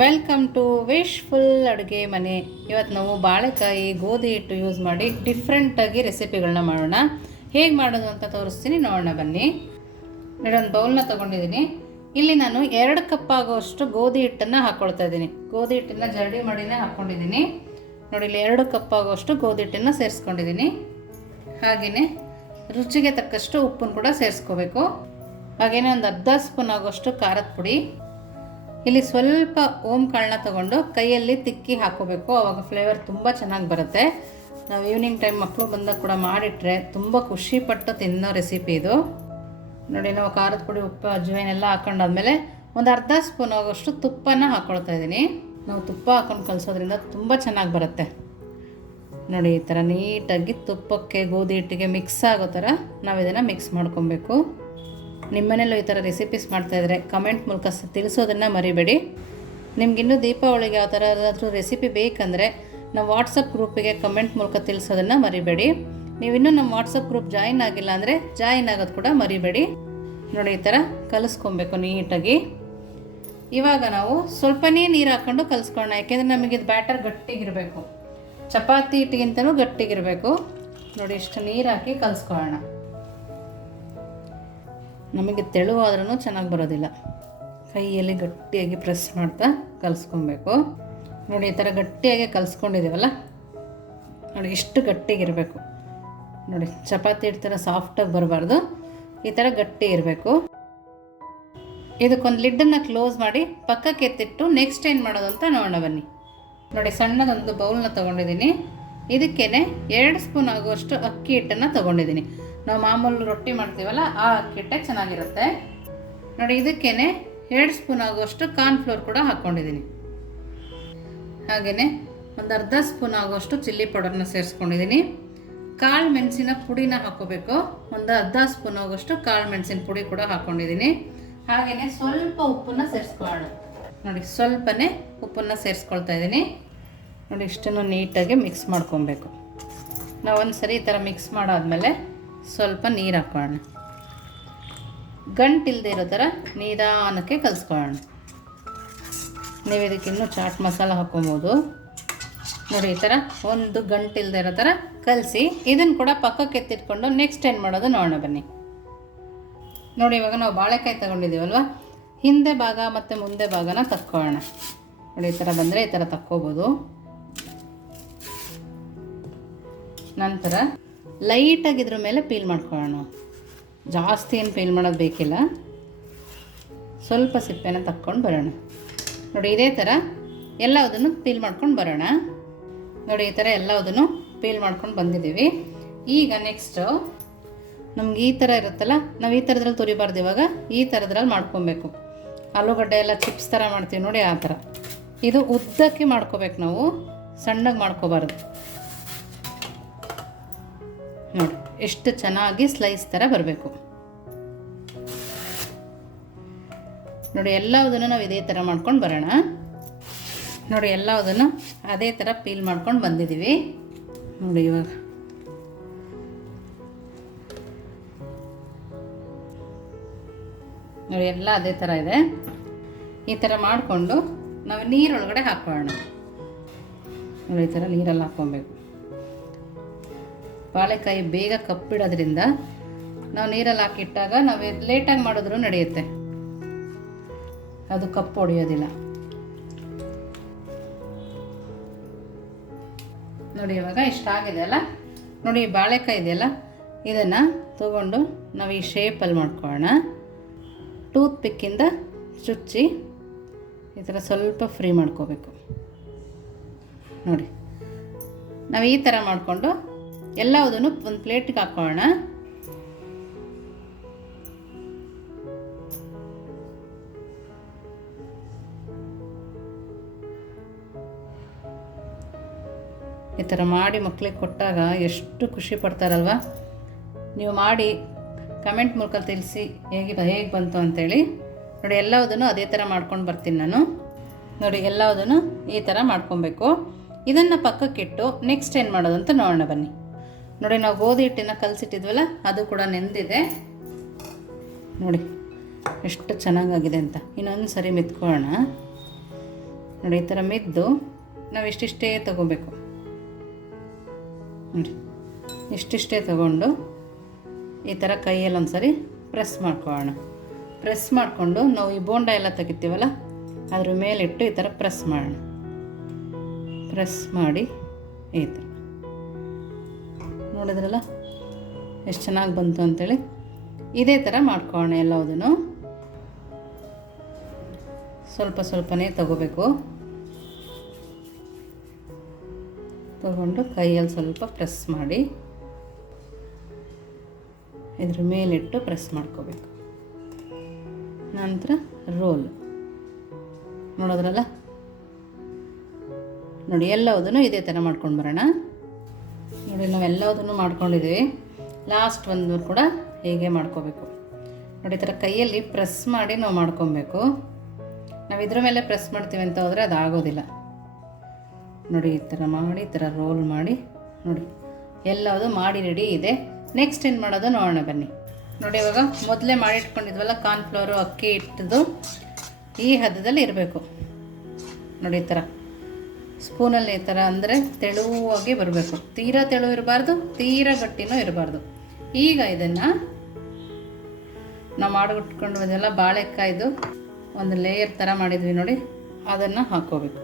Welcome to wishful ಅಡುಗೆ ಮನೆ. ಇವತ್ತು ನಾವು ಬಾಳೆಕಾಯಿ ಗೋಧಿ ಹಿಟ್ಟು ಯೂಸ್ ಮಾಡಿ ಡಿಫ್ರೆಂಟಾಗಿ ರೆಸಿಪಿಗಳನ್ನ ಮಾಡೋಣ. ಹೇಗೆ ಮಾಡೋದು ಅಂತ ತೋರಿಸ್ತೀನಿ, ನೋಡೋಣ ಬನ್ನಿ. ಒಂದು ಬೌಲ್ನ ತೊಗೊಂಡಿದ್ದೀನಿ. ಇಲ್ಲಿ ನಾನು 2 ಕಪ್ ಆಗೋಷ್ಟು ಗೋಧಿ ಹಿಟ್ಟನ್ನು ಹಾಕ್ಕೊಳ್ತಾ ಇದ್ದೀನಿ. ಗೋಧಿ ಹಿಟ್ಟನ್ನು ಜರಡಿ ಮಾಡಿನೇ ಹಾಕ್ಕೊಂಡಿದ್ದೀನಿ. ನೋಡಿ, ಇಲ್ಲಿ 2 ಕಪ್ ಆಗೋಷ್ಟು ಗೋಧಿ ಹಿಟ್ಟನ್ನು ಸೇರಿಸ್ಕೊಂಡಿದ್ದೀನಿ. ಹಾಗೆಯೇ ರುಚಿಗೆ ತಕ್ಕಷ್ಟು ಉಪ್ಪನ್ನು ಕೂಡ ಸೇರಿಸ್ಕೋಬೇಕು. ಹಾಗೆಯೇ ಒಂದು ಅರ್ಧ ಸ್ಪೂನ್ ಆಗೋಷ್ಟು ಖಾರದ ಪುಡಿ. ಇಲ್ಲಿ ಸ್ವಲ್ಪ ಓಂ ಕಾಳನ್ನ ತೊಗೊಂಡು ಕೈಯಲ್ಲಿ ತಿಕ್ಕಿ ಹಾಕೋಬೇಕು, ಆವಾಗ ಫ್ಲೇವರ್ ತುಂಬ ಚೆನ್ನಾಗಿ ಬರುತ್ತೆ. ನಾವು ಈವ್ನಿಂಗ್ ಟೈಮ್ ಮಕ್ಕಳು ಬಂದಾಗ ಕೂಡ ಮಾಡಿಟ್ರೆ ತುಂಬ ಖುಷಿಪಟ್ಟು ತಿನ್ನೋ ರೆಸಿಪಿ ಇದು. ನೋಡಿ, ನಾವು ಖಾರದ ಪುಡಿ, ಉಪ್ಪು, ಅಜ್ವೈನ್ ಎಲ್ಲ ಹಾಕೊಂಡಾದ್ಮೇಲೆ ಒಂದು ಅರ್ಧ ಸ್ಪೂನ್ ಆಗೋಷ್ಟು ತುಪ್ಪನ ಹಾಕ್ಕೊಳ್ತಾ ಇದ್ದೀನಿ. ನಾವು ತುಪ್ಪ ಹಾಕೊಂಡು ಕಲಿಸೋದ್ರಿಂದ ತುಂಬ ಚೆನ್ನಾಗಿ ಬರುತ್ತೆ. ನೋಡಿ, ಈ ಥರ ನೀಟಾಗಿ ತುಪ್ಪಕ್ಕೆ ಗೋಧಿ ಹಿಟ್ಟಿಗೆ ಮಿಕ್ಸ್ ಆಗೋ ಥರ ನಾವು ಇದನ್ನು ಮಿಕ್ಸ್ ಮಾಡ್ಕೊಬೇಕು. ನಿಮ್ಮನೇಲೂ ಈ ಥರ ರೆಸಿಪೀಸ್ ಮಾಡ್ತಾಯಿದ್ರೆ ಕಮೆಂಟ್ ಮೂಲಕ ತಿಳಿಸೋದನ್ನು ಮರಿಬೇಡಿ. ನಿಮಗಿನ್ನೂ ದೀಪಾವಳಿಗೆ ಯಾವ ಥರ ಏನಾದರೂ ರೆಸಿಪಿ ಬೇಕಂದರೆ ನಮ್ಮ ವಾಟ್ಸಪ್ ಗ್ರೂಪಿಗೆ ಕಮೆಂಟ್ ಮೂಲಕ ತಿಳಿಸೋದನ್ನು ಮರಿಬೇಡಿ. ನೀವಿನ್ನೂ ನಮ್ಮ ವಾಟ್ಸಪ್ ಗ್ರೂಪ್ ಜಾಯಿನ್ ಆಗಿಲ್ಲ ಅಂದರೆ ಜಾಯಿನ್ ಆಗೋದು ಕೂಡ ಮರಿಬೇಡಿ. ನೋಡಿ, ಈ ಥರ ಕಲಿಸ್ಕೊಬೇಕು ನೀಟಾಗಿ. ಇವಾಗ ನಾವು ಸ್ವಲ್ಪನೇ ನೀರು ಹಾಕ್ಕೊಂಡು ಕಲಿಸ್ಕೊಳ್ಳೋಣ, ಯಾಕೆಂದರೆ ನಮಗಿದು ಬ್ಯಾಟರ್ ಗಟ್ಟಿಗಿರಬೇಕು. ಚಪಾತಿ ಹಿಟ್ಟಿಗಿಂತಲೂ ಗಟ್ಟಿಗಿರಬೇಕು. ನೋಡಿ, ಇಷ್ಟು ನೀರು ಹಾಕಿ ಕಲಿಸ್ಕೊಳ್ಳೋಣ. ನಮಗೆ ತೆಳುವಾದ್ರೂ ಚೆನ್ನಾಗಿ ಬರೋದಿಲ್ಲ. ಕೈಯಲ್ಲಿ ಗಟ್ಟಿಯಾಗಿ ಪ್ರೆಸ್ ಮಾಡ್ತಾ ಕಲಿಸ್ಕೊಬೇಕು. ನೋಡಿ, ಈ ಥರ ಗಟ್ಟಿಯಾಗಿ ಕಲಿಸ್ಕೊಂಡಿದ್ದೀವಲ್ಲ, ನೋಡಿ ಇಷ್ಟು ಗಟ್ಟಿಗಿರಬೇಕು. ನೋಡಿ, ಚಪಾತಿ ಹಿಟ್ಟು ಥರ ಸಾಫ್ಟಾಗಿ ಬರಬಾರ್ದು, ಈ ಥರ ಗಟ್ಟಿ ಇರಬೇಕು. ಇದಕ್ಕೊಂದು ಲಿಡ್ಡನ್ನು ಕ್ಲೋಸ್ ಮಾಡಿ ಪಕ್ಕಕ್ಕೆ ಎತ್ತಿಟ್ಟು ನೆಕ್ಸ್ಟ್ ಏನು ಮಾಡೋದು ಅಂತ ನೋಡೋಣ ಬನ್ನಿ. ನೋಡಿ, ಸಣ್ಣದೊಂದು ಬೌಲ್ನ ತೊಗೊಂಡಿದ್ದೀನಿ. ಇದಕ್ಕೇ 2 ಸ್ಪೂನ್ ಆಗುವಷ್ಟು ಅಕ್ಕಿ ಹಿಟ್ಟನ್ನು ತೊಗೊಂಡಿದ್ದೀನಿ. ನಾವು ಮಾಮೂಲು ರೊಟ್ಟಿ ಮಾಡ್ತೀವಲ್ಲ, ಆ ಅಕ್ಕಿ ಹಿಟ್ಟೆ ಚೆನ್ನಾಗಿರುತ್ತೆ. ನೋಡಿ, ಇದಕ್ಕೇ 2 ಸ್ಪೂನ್ ಆಗುವಷ್ಟು ಕಾರ್ನ್ಫ್ಲೋರ್ ಕೂಡ ಹಾಕ್ಕೊಂಡಿದ್ದೀನಿ. ಹಾಗೆಯೇ ಒಂದು ಅರ್ಧ ಸ್ಪೂನ್ ಆಗುವಷ್ಟು ಚಿಲ್ಲಿ ಪೌಡರ್ನ ಸೇರಿಸ್ಕೊಂಡಿದ್ದೀನಿ. ಕಾಳು ಮೆಣಸಿನ ಪುಡಿನ ಹಾಕ್ಕೋಬೇಕು. ಒಂದು ಅರ್ಧ ಸ್ಪೂನ್ ಆಗುವಷ್ಟು ಕಾಳು ಮೆಣಸಿನ ಪುಡಿ ಕೂಡ ಹಾಕ್ಕೊಂಡಿದ್ದೀನಿ. ಹಾಗೆಯೇ ಸ್ವಲ್ಪ ಉಪ್ಪನ್ನು ಸೇರಿಸ್ಕೊಳ್ಳೋಣ. ನೋಡಿ, ಸ್ವಲ್ಪನೇ ಉಪ್ಪನ್ನು ಸೇರಿಸ್ಕೊಳ್ತಾ ಇದ್ದೀನಿ. ನೋಡಿ, ಇಷ್ಟನ್ನು ನೀಟಾಗಿ ಮಿಕ್ಸ್ ಮಾಡ್ಕೊಬೇಕು. ನಾವು ಒಂದು ಸರಿ ಈ ಥರ ಮಿಕ್ಸ್ ಮಾಡಾದ್ಮೇಲೆ ಸ್ವಲ್ಪ ನೀರು ಹಾಕ್ಕೊಳ್ಳೋಣ. ಗಂಟಿಲ್ಲದೆ ಇರೋ ಥರ ನಿಧಾನಕ್ಕೆ ಕಲಿಸ್ಕೊಳ್ಳೋಣ. ನೀವು ಇದಕ್ಕೆ ಇನ್ನೂ ಚಾಟ್ ಮಸಾಲ ಹಾಕ್ಕೊಬೋದು. ನೋಡಿ, ಈ ಥರ ಒಂದು ಗಂಟಿಲ್ಲದೆ ಇರೋ ಥರ ಕಲಸಿ ಇದನ್ನು ಕೂಡ ಪಕ್ಕಕ್ಕೆ ಎತ್ತಿಟ್ಕೊಂಡು ನೆಕ್ಸ್ಟ್ ಏನು ಮಾಡೋದು ನೋಡೋಣ ಬನ್ನಿ. ನೋಡಿ, ಇವಾಗ ನಾವು ಬಾಳೆಕಾಯಿ ತಗೊಂಡಿದ್ದೀವಲ್ವ, ಹಿಂದೆ ಭಾಗ ಮತ್ತು ಮುಂದೆ ಭಾಗನ ತಕ್ಕೊಳ್ಳೋಣ. ನೋಡಿ, ಈ ಥರ ಬಂದರೆ ಈ ಥರ ತಕ್ಕೋಬೋದು. ನಂತರ ಲೈಟಾಗಿ ಇದ್ರ ಮೇಲೆ ಪೀಲ್ ಮಾಡ್ಕೊಳ್ಳೋಣ. ಜಾಸ್ತಿ ಏನು ಪೀಲ್ ಮಾಡೋದು ಬೇಕಿಲ್ಲ, ಸ್ವಲ್ಪ ಸಿಪ್ಪೆನ ತಕ್ಕೊಂಡು ಬರೋಣ. ನೋಡಿ, ಇದೇ ಥರ ಎಲ್ಲದನ್ನು ಪೀಲ್ ಮಾಡ್ಕೊಂಡು ಬರೋಣ. ನೋಡಿ, ಈ ಥರ ಎಲ್ಲದನ್ನು ಪೀಲ್ ಮಾಡ್ಕೊಂಡು ಬಂದಿದ್ದೀವಿ. ಈಗ ನೆಕ್ಸ್ಟು ನಮ್ಗೆ ಈ ಥರ ಇರುತ್ತಲ್ಲ, ನಾವು ಈ ಥರದ್ರಲ್ಲಿ ತುರಿಬಾರ್ದು, ಇವಾಗ ಈ ಥರದ್ರಲ್ಲಿ ಮಾಡ್ಕೊಬೇಕು. ಆಲೂಗಡ್ಡೆ ಎಲ್ಲ ಚಿಪ್ಸ್ ಥರ ಮಾಡ್ತೀವಿ ನೋಡಿ, ಆ ಥರ. ಇದು ಉದ್ದಕ್ಕೆ ಮಾಡ್ಕೋಬೇಕು, ನಾವು ಸಣ್ಣಗೆ ಮಾಡ್ಕೋಬಾರ್ದು. ನೋಡಿ, ಎಷ್ಟು ಚೆನ್ನಾಗಿ ಸ್ಲೈಸ್ ಥರ ಬರಬೇಕು. ನೋಡಿ, ಎಲ್ಲದನ್ನು ನಾವು ಇದೇ ಥರ ಮಾಡ್ಕೊಂಡು ಬರೋಣ. ನೋಡಿ, ಎಲ್ಲದನ್ನು ಅದೇ ಥರ ಪೀಲ್ ಮಾಡ್ಕೊಂಡು ಬಂದಿದ್ದೀವಿ. ನೋಡಿ, ಇವಾಗ ನೋಡಿ ಎಲ್ಲ ಅದೇ ಥರ ಇದೆ. ಈ ಥರ ಮಾಡಿಕೊಂಡು ನಾವು ನೀರೊಳಗಡೆ ಹಾಕ್ಕೊಳ್ಳೋಣ. ನೋಡಿ, ಈ ಥರ ನೀರಲ್ಲಿ ಹಾಕ್ಕೊಬೇಕು. ಬಾಳೆಕಾಯಿ ಬೇಗ ಕಪ್ಪಿಡೋದ್ರಿಂದ ನಾವು ನೀರಲ್ಲಿ ಹಾಕಿಟ್ಟಾಗ ನಾವು ಲೇಟಾಗಿ ಮಾಡಿದ್ರೂ ನಡೆಯುತ್ತೆ, ಅದು ಕಪ್ಪು ಹೊಡೆಯೋದಿಲ್ಲ. ನೋಡಿ, ಇವಾಗ ಇಷ್ಟಾಗಿದೆ ಅಲ್ಲ. ನೋಡಿ, ಈ ಬಾಳೆಕಾಯಿ ಇದೆಯಲ್ಲ, ಇದನ್ನು ತಗೊಂಡು ನಾವು ಈ ಶೇಪಲ್ಲಿ ಮಾಡ್ಕೊಳ್ಳೋಣ. ಟೂತ್ ಪಿಕ್ಕಿಂದ ಚುಚ್ಚಿ ಈ ಥರ ಸ್ವಲ್ಪ ಫ್ರೀ ಮಾಡ್ಕೋಬೇಕು. ನೋಡಿ, ನಾವು ಈ ಥರ ಮಾಡಿಕೊಂಡು ಎಲ್ಲದನ್ನು ಒಂದು ಪ್ಲೇಟಿಗೆ ಹಾಕ್ಕೊಳ್ಳೋಣ. ಈ ಥರ ಮಾಡಿ ಮಕ್ಕಳಿಗೆ ಕೊಟ್ಟಾಗ ಎಷ್ಟು ಖುಷಿ ಪಡ್ತಾರಲ್ವ. ನೀವು ಮಾಡಿ ಕಮೆಂಟ್ ಮೂಲಕ ತಿಳಿಸಿ ಹೇಗೆ ಬಂತು ಅಂತೇಳಿ. ನೋಡಿ, ಎಲ್ಲದನ್ನು ಅದೇ ಥರ ಮಾಡ್ಕೊಂಡು ಬರ್ತೀನಿ ನಾನು. ನೋಡಿ, ಎಲ್ಲದನ್ನು ಈ ಥರ ಮಾಡ್ಕೊಬೇಕು. ಇದನ್ನು ಪಕ್ಕಕ್ಕಿಟ್ಟು ನೆಕ್ಸ್ಟ್ ಏನು ಮಾಡೋದು ಅಂತ ನೋಡೋಣ ಬನ್ನಿ. ನೋಡಿ, ನಾವು ಗೋಧಿ ಹಿಟ್ಟನ್ನು ಕಲಸಿಟ್ಟಿದ್ವಲ್ಲ, ಅದು ಕೂಡ ನೆಂದಿದೆ. ನೋಡಿ, ಎಷ್ಟು ಚೆನ್ನಾಗಾಗಿದೆ ಅಂತ. ಇನ್ನೊಂದು ಸರಿ ಮೆತ್ಕೊಳ್ಳೋಣ. ನೋಡಿ ಈ ಥರ ಮಿದ್ದು ನಾವು ಇಷ್ಟಿಷ್ಟೇ ತಗೋಬೇಕು. ನೋಡಿ ಇಷ್ಟಿಷ್ಟೇ ತಗೊಂಡು ಈ ಥರ ಕೈಯಲ್ಲಿ ಒಂದ್ಸರಿ ಪ್ರೆಸ್ ಮಾಡ್ಕೊಳ್ಳೋಣ. ಪ್ರೆಸ್ ಮಾಡಿಕೊಂಡು ನಾವು ಈ ಬೋಂಡ ಎಲ್ಲ ತೆಗಿತೀವಲ್ಲ ಅದ್ರ ಮೇಲಿಟ್ಟು ಈ ಥರ ಪ್ರೆಸ್ ಮಾಡೋಣ. ಪ್ರೆಸ್ ಮಾಡಿ ಈ ಥರ ನೋಡಿದ್ರಲ್ಲ ಎಷ್ಟು ಚೆನ್ನಾಗಿ ಬಂತು ಅಂಥೇಳಿ. ಇದೇ ಥರ ಮಾಡ್ಕೊಳ್ಳೋಣ ಎಲ್ಲದೂ. ಸ್ವಲ್ಪ ಸ್ವಲ್ಪನೇ ತಗೋಬೇಕು. ತಗೊಂಡು ಕೈಯಲ್ಲಿ ಸ್ವಲ್ಪ ಪ್ರೆಸ್ ಮಾಡಿ ಇದ್ರ ಮೇಲಿಟ್ಟು ಪ್ರೆಸ್ ಮಾಡ್ಕೋಬೇಕು. ನಂತರ ರೋಲ್ ನೋಡೋದ್ರಲ್ಲ. ನೋಡಿ ಎಲ್ಲದನ್ನು ಇದೇ ಥರ ಮಾಡ್ಕೊಂಡು ಬರೋಣ. ನೋಡಿ ನಾವೆಲ್ಲದನ್ನು ಮಾಡ್ಕೊಂಡಿದ್ದೀವಿ. ಲಾಸ್ಟ್ ಒಂದು ಕೂಡ ಹೀಗೆ ಮಾಡ್ಕೋಬೇಕು. ನೋಡಿ ಈ ಥರ ಕೈಯಲ್ಲಿ ಪ್ರೆಸ್ ಮಾಡಿ ನಾವು ಮಾಡ್ಕೊಬೇಕು. ನಾವು ಇದ್ರ ಮೇಲೆ ಪ್ರೆಸ್ ಮಾಡ್ತೀವಿ ಅಂತ ಹೋದರೆ ಅದು ಆಗೋದಿಲ್ಲ. ನೋಡಿ ಈ ಥರ ಮಾಡಿ ಈ ಥರ ರೋಲ್ ಮಾಡಿ ನೋಡಿ ಎಲ್ಲದು ಮಾಡಿ ರೆಡಿ ಇದೆ. ನೆಕ್ಸ್ಟ್ ಏನು ಮಾಡೋದು ನೋಡೋಣ ಬನ್ನಿ. ನೋಡಿ ಇವಾಗ ಮೊದಲೇ ಮಾಡಿಟ್ಕೊಂಡಿದ್ವಲ್ಲ ಕಾರ್ನ್ಫ್ಲವರು ಅಕ್ಕಿ ಹಿಟ್ಟದು ಈ ಹದದಲ್ಲಿ ಇರಬೇಕು. ನೋಡಿ ಈ ಥರ ಸ್ಪೂನಲ್ಲಿ ಈ ಥರ ಅಂದರೆ ತೆಳುವಾಗಿ ಬರಬೇಕು. ತೀರಾ ತೆಳು ಇರಬಾರ್ದು, ತೀರಾ ಗಟ್ಟಿನೂ ಇರಬಾರ್ದು. ಈಗ ಇದನ್ನು ನಾವು ಮಾಡಿಟ್ಕೊಂಡಿದ್ದೆಲ್ಲ ಬಾಳೆಕಾಯ್ದು ಒಂದು ಲೇಯರ್ ಥರ ಮಾಡಿದ್ವಿ ನೋಡಿ, ಅದನ್ನು ಹಾಕ್ಕೋಬೇಕು.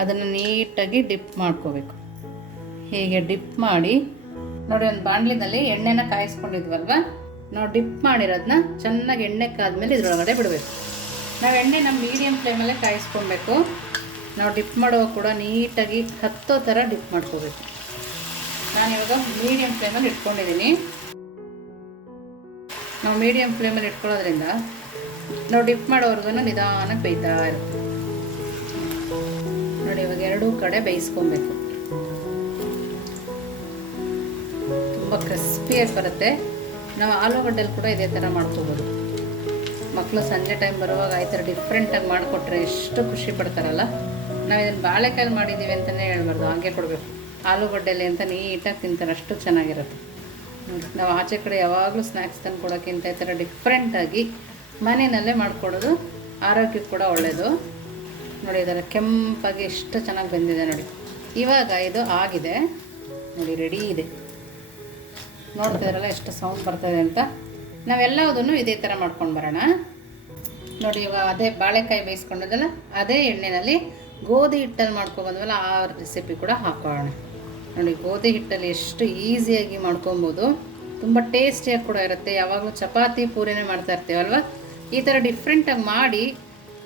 ಅದನ್ನು ನೀಟಾಗಿ ಡಿಪ್ ಮಾಡ್ಕೋಬೇಕು. ಹೀಗೆ ಡಿಪ್ ಮಾಡಿ ನೋಡಿ ಒಂದು ಬಾಣಲಿನಲ್ಲಿ ಎಣ್ಣೆನ ಕಾಯಿಸ್ಕೊಂಡಿದ್ವಲ್ವ, ನಾವು ಡಿಪ್ ಮಾಡಿರೋದನ್ನ ಚೆನ್ನಾಗಿ ಎಣ್ಣೆ ಕಾದ್ಮೇಲೆ ಇದ್ರೊಳಗಡೆ ಬಿಡಬೇಕು. ನಾವು ಎಣ್ಣೆನ ಮೀಡಿಯಮ್ ಫ್ಲೇಮಲ್ಲೇ ಕಾಯಿಸ್ಕೊಬೇಕು. ನಾವು ಡಿಪ್ ಮಾಡುವಾಗ ಕೂಡ ನೀಟಾಗಿ ಹತ್ತೋ ಥರ ಡಿಪ್ ಮಾಡ್ಕೋಬೇಕು. ನಾನಿವಾಗ ಮೀಡಿಯಮ್ ಫ್ಲೇಮಲ್ಲಿ ಇಟ್ಕೊಂಡಿದ್ದೀನಿ. ನಾವು ಮೀಡಿಯಮ್ ಫ್ಲೇಮಲ್ಲಿ ಇಟ್ಕೊಳ್ಳೋದ್ರಿಂದ ನಾವು ಡಿಪ್ ಮಾಡೋವರೆಗೂ ನಿಧಾನಕ್ಕೆ ಬೇಯ್ತಾ ಇರುತ್ತೆ. ನೋಡಿ ಇವಾಗ ಎರಡೂ ಕಡೆ ಬೇಯಿಸ್ಕೊಬೇಕು. ತುಂಬ ಕ್ರಿಸ್ಪಿಯಾಗಿ ಬರುತ್ತೆ. ನಾವು ಆಲೂಗಡ್ಡೆಲಿ ಕೂಡ ಇದೇ ಥರ ಮಾಡ್ಕೋಬೋದು. ಮಕ್ಕಳು ಸಂಜೆ ಟೈಮ್ ಬರುವಾಗ ಈ ಥರ ಡಿಫ್ರೆಂಟಾಗಿ ಮಾಡಿಕೊಟ್ರೆ ಎಷ್ಟು ಖುಷಿ ಪಡ್ತಾರಲ್ಲ. ನಾವು ಇದನ್ನು ಬಾಳೆಕಾಯಲ್ಲಿ ಮಾಡಿದ್ದೀವಿ ಅಂತಲೇ ಹೇಳ್ಬಾರ್ದು, ಹಾಗೆ ಕೊಡಬೇಕು. ಆಲೂಗಡ್ಡೆಲಿ ಅಂತ ನೀಟಾಗಿ ತಿಂತಾರೆ, ಅಷ್ಟು ಚೆನ್ನಾಗಿರುತ್ತೆ. ನಾವು ಆಚೆ ಕಡೆ ಯಾವಾಗಲೂ ಸ್ನ್ಯಾಕ್ಸ್ ತಂದು ಕೊಡೋಕ್ಕಿಂತ ಈ ಥರ ಡಿಫ್ರೆಂಟಾಗಿ ಮನೆಯಲ್ಲೇ ಮಾಡಿಕೊಡೋದು ಆರೋಗ್ಯಕ್ಕೆ ಕೂಡ ಒಳ್ಳೆಯದು. ನೋಡಿ ಇದರ ಕೆಂಪಾಗಿ ಎಷ್ಟು ಚೆನ್ನಾಗಿ ಬಂದಿದೆ ನೋಡಿ. ಇವಾಗ ಇದು ಆಗಿದೆ ನೋಡಿ, ರೆಡಿ ಇದೆ. ನೋಡ್ತಿದ್ರಲ್ಲ ಎಷ್ಟು ಸೌಂಡ್ ಬರ್ತಾಯಿದೆ ಅಂತ. ನಾವೆಲ್ಲದನ್ನು ಇದೇ ಥರ ಮಾಡ್ಕೊಂಡು ಬರೋಣ. ನೋಡಿ ಇವಾಗ ಅದೇ ಬಾಳೆಕಾಯಿ ಬೇಯಿಸ್ಕೊಂಡದಲ್ಲ ಅದೇ ಎಣ್ಣೆಯಲ್ಲಿ ಗೋಧಿ ಹಿಟ್ಟಲ್ಲಿ ಮಾಡ್ಕೊಬಂದ್ವಲ್ಲ ಆ ರೆಸಿಪಿ ಕೂಡ ಹಾಕೋಣ. ನೋಡಿ ಗೋಧಿ ಹಿಟ್ಟಲ್ಲಿ ಎಷ್ಟು ಈಸಿಯಾಗಿ ಮಾಡ್ಕೊಬೋದು, ತುಂಬ ಟೇಸ್ಟಿಯಾಗಿ ಕೂಡ ಇರುತ್ತೆ. ಯಾವಾಗಲೂ ಚಪಾತಿ ಪೂರಿನೇ ಮಾಡ್ತಾ ಇರ್ತೀವಲ್ವ, ಈ ಥರ ಡಿಫ್ರೆಂಟಾಗಿ ಮಾಡಿ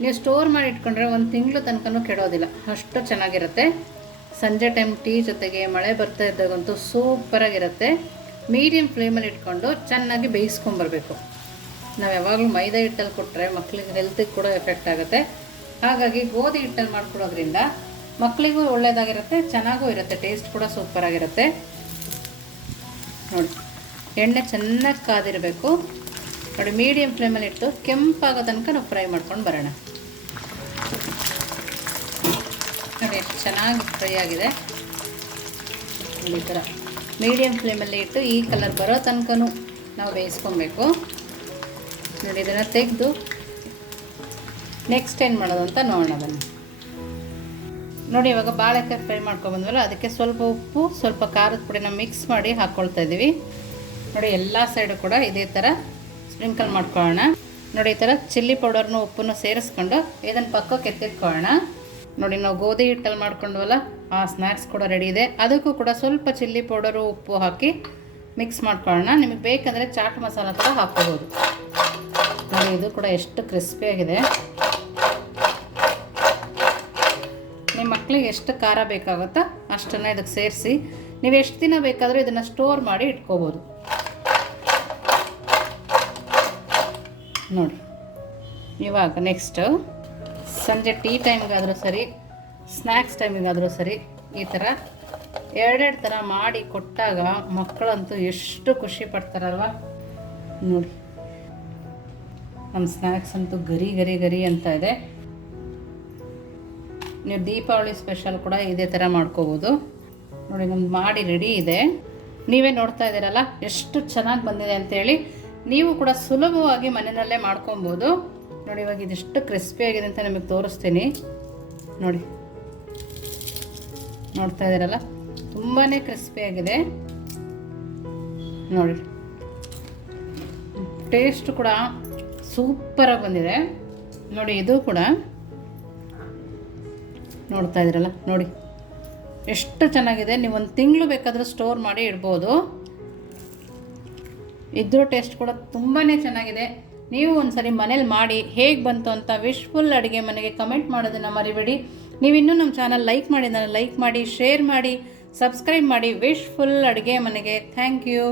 ನೀವು ಸ್ಟೋರ್ ಮಾಡಿ ಇಟ್ಕೊಂಡ್ರೆ ಒಂದು ತಿಂಗಳು ತನಕನೂ ಕೆಡೋದಿಲ್ಲ, ಅಷ್ಟು ಚೆನ್ನಾಗಿರುತ್ತೆ. ಸಂಜೆ ಟೈಮ್ ಟೀ ಜೊತೆಗೆ ಮಳೆ ಬರ್ತಾ ಇದ್ದಾಗಂತೂ ಸೂಪರಾಗಿರುತ್ತೆ. ಮೀಡಿಯಮ್ ಫ್ಲೇಮಲ್ಲಿ ಇಟ್ಕೊಂಡು ಚೆನ್ನಾಗಿ ಬೇಯಿಸ್ಕೊಂಬರ್ಬೇಕು. ನಾವು ಯಾವಾಗಲೂ ಮೈದಾ ಹಿಟ್ಟಲ್ಲಿ ಕೊಟ್ಟರೆ ಮಕ್ಕಳಿಗೆ ಹೆಲ್ತಿಗೆ ಕೂಡ ಎಫೆಕ್ಟ್ ಆಗುತ್ತೆ. ಹಾಗಾಗಿ ಗೋಧಿ ಹಿಟ್ಟಲ್ಲಿ ಮಾಡ್ಕೊಡೋದ್ರಿಂದ ಮಕ್ಕಳಿಗೂ ಒಳ್ಳೆಯದಾಗಿರುತ್ತೆ, ಚೆನ್ನಾಗೂ ಇರುತ್ತೆ, ಟೇಸ್ಟ್ ಕೂಡ ಸೂಪರಾಗಿರುತ್ತೆ. ನೋಡಿ ಎಣ್ಣೆ ಚೆನ್ನಾಗಿ ಕಾದಿರಬೇಕು. ನೋಡಿ ಮೀಡಿಯಮ್ ಫ್ಲೇಮಲ್ಲಿ ಇಟ್ಟು ಕೆಂಪಾಗೋ ತನಕ ನಾವು ಫ್ರೈ ಮಾಡ್ಕೊಂಡು ಬರೋಣ. ನೋಡಿ ಎಷ್ಟು ಚೆನ್ನಾಗಿ ಫ್ರೈ ಆಗಿದೆ. ಈ ಥರ ಮೀಡಿಯಮ್ ಫ್ಲೇಮಲ್ಲಿ ಇಟ್ಟು ಈ ಕಲರ್ ಬರೋ ತನಕನೂ ನಾವು ಬೇಯಿಸ್ಕೊಬೇಕು. ನೋಡಿ ಇದನ್ನು ತೆಗೆದು ನೆಕ್ಸ್ಟ್ ಏನು ಮಾಡೋದು ಅಂತ ನೋಡೋಣ ಬನ್ನಿ. ನೋಡಿ ಇವಾಗ ಬಾಳೆಕಾಯಿ ಫ್ರೈ ಮಾಡ್ಕೊಬಂದ್ವಲ್ಲ ಅದಕ್ಕೆ ಸ್ವಲ್ಪ ಉಪ್ಪು ಸ್ವಲ್ಪ ಖಾರದ ಪುಡಿನ ಮಿಕ್ಸ್ ಮಾಡಿ ಹಾಕ್ಕೊಳ್ತಾ ಇದ್ದೀವಿ. ನೋಡಿ ಎಲ್ಲ ಸೈಡು ಕೂಡ ಇದೇ ಥರ ಸ್ಪ್ರಿಂಕಲ್ ಮಾಡ್ಕೊಳ್ಳೋಣ. ನೋಡಿ ಈ ಥರ ಚಿಲ್ಲಿ ಪೌಡರ್ನು ಉಪ್ಪನ್ನು ಸೇರಿಸ್ಕೊಂಡು ಇದನ್ನು ಪಕ್ಕಕ್ಕೆ ಎತ್ತಿಟ್ಕೊಳ್ಳೋಣ. ನೋಡಿ ನಾವು ಗೋಧಿ ಹಿಟ್ಟಲ್ಲಿ ಮಾಡ್ಕೊಂಡ್ವಲ್ಲ ಆ ಸ್ನ್ಯಾಕ್ಸ್ ಕೂಡ ರೆಡಿ ಇದೆ. ಅದಕ್ಕೂ ಕೂಡ ಸ್ವಲ್ಪ ಚಿಲ್ಲಿ ಪೌಡರು ಉಪ್ಪು ಹಾಕಿ ಮಿಕ್ಸ್ ಮಾಡ್ಕೊಳ್ಳೋಣ. ನಿಮಗೆ ಬೇಕಂದರೆ ಚಾಟ್ ಮಸಾಲ ಕೂಡ ಹಾಕ್ಕೋಬೋದು. ನೋಡಿ ಇದು ಕೂಡ ಎಷ್ಟು ಕ್ರಿಸ್ಪಿಯಾಗಿದೆ. ನಿಮ್ಮ ಮಕ್ಕಳಿಗೆ ಎಷ್ಟು ಖಾರ ಬೇಕಾಗುತ್ತೋ ಅಷ್ಟನ್ನು ಇದಕ್ಕೆ ಸೇರಿಸಿ ನೀವು ಎಷ್ಟು ದಿನ ಬೇಕಾದರೂ ಇದನ್ನು ಸ್ಟೋರ್ ಮಾಡಿ ಇಟ್ಕೋಬೋದು. ನೋಡಿ ಇವಾಗ ನೆಕ್ಸ್ಟು ಸಂಜೆ ಟೀ ಟೈಮ್ಗಾದರೂ ಸರಿ ಸ್ನ್ಯಾಕ್ಸ್ ಟೈಮಿಗಾದರೂ ಸರಿ ಈ ಥರ ಎರಡೆರಡು ಥರ ಮಾಡಿ ಕೊಟ್ಟಾಗ ಮಕ್ಕಳಂತೂ ಎಷ್ಟು ಖುಷಿ ಪಡ್ತಾರಲ್ವ. ನೋಡಿ ನಮ್ಮ ಸ್ನ್ಯಾಕ್ಸ್ ಅಂತೂ ಗರಿ ಗರಿ ಗರಿ ಅಂತ ಇದೆ. ನೀವು ದೀಪಾವಳಿ ಸ್ಪೆಷಲ್ ಕೂಡ ಇದೇ ಥರ ಮಾಡ್ಕೋಬೋದು. ನೋಡಿ ನಮ್ದು ಮಾಡಿ ರೆಡಿ ಇದೆ. ನೀವೇ ನೋಡ್ತಾ ಇದ್ದೀರಲ್ಲ ಎಷ್ಟು ಚೆನ್ನಾಗಿ ಬಂದಿದೆ ಅಂತೇಳಿ. ನೀವು ಕೂಡ ಸುಲಭವಾಗಿ ಮನೆಯಲ್ಲೇ ಮಾಡ್ಕೊಬೋದು. ನೋಡಿ ಇವಾಗ ಇದಿಷ್ಟು ಕ್ರಿಸ್ಪಿಯಾಗಿದೆ ಅಂತ ನಿಮಗೆ ತೋರಿಸ್ತೀನಿ. ನೋಡಿ, ನೋಡ್ತಾ ಇದ್ದೀರಲ್ಲ, ತುಂಬಾ ಕ್ರಿಸ್ಪಿಯಾಗಿದೆ ನೋಡಿ. ಟೇಸ್ಟ್ ಕೂಡ ಸೂಪರಾಗಿ ಬಂದಿದೆ ನೋಡಿ. ಇದು ಕೂಡ ನೋಡ್ತಾ ಇದ್ದೀರಲ್ಲ ನೋಡಿ, ಎಷ್ಟು ಚೆನ್ನಾಗಿದೆ. ನೀವು ಒಂದು ತಿಂಗಳು ಬೇಕಾದರೂ ಸ್ಟೋರ್ ಮಾಡಿ ಇಡ್ಬೋದು. ಇದ್ರ ಟೇಸ್ಟ್ ಕೂಡ ತುಂಬಾ ಚೆನ್ನಾಗಿದೆ. ನೀವು ಒಂದ್ಸರಿ ಮನೇಲಿ ಮಾಡಿ ಹೇಗೆ ಬಂತು ಅಂತ ವಿಶ್ಫುಲ್ ಅಡುಗೆ ಮನೆಗೆ ಕಮೆಂಟ್ ಮಾಡೋದನ್ನು ಮರಿಬೇಡಿ. ನೀವಿನ್ನೂ ನಮ್ಮ ಚಾನಲ್ ಲೈಕ್ ಮಾಡಿದ್ದನ್ನು ಲೈಕ್ ಮಾಡಿ, ಶೇರ್ ಮಾಡಿ, ಸಬ್ಸ್ಕ್ರೈಬ್ ಮಾಡಿ ವಿಶ್ಫುಲ್ ಅಡುಗೆ ಮನೆಗೆ. Thank you.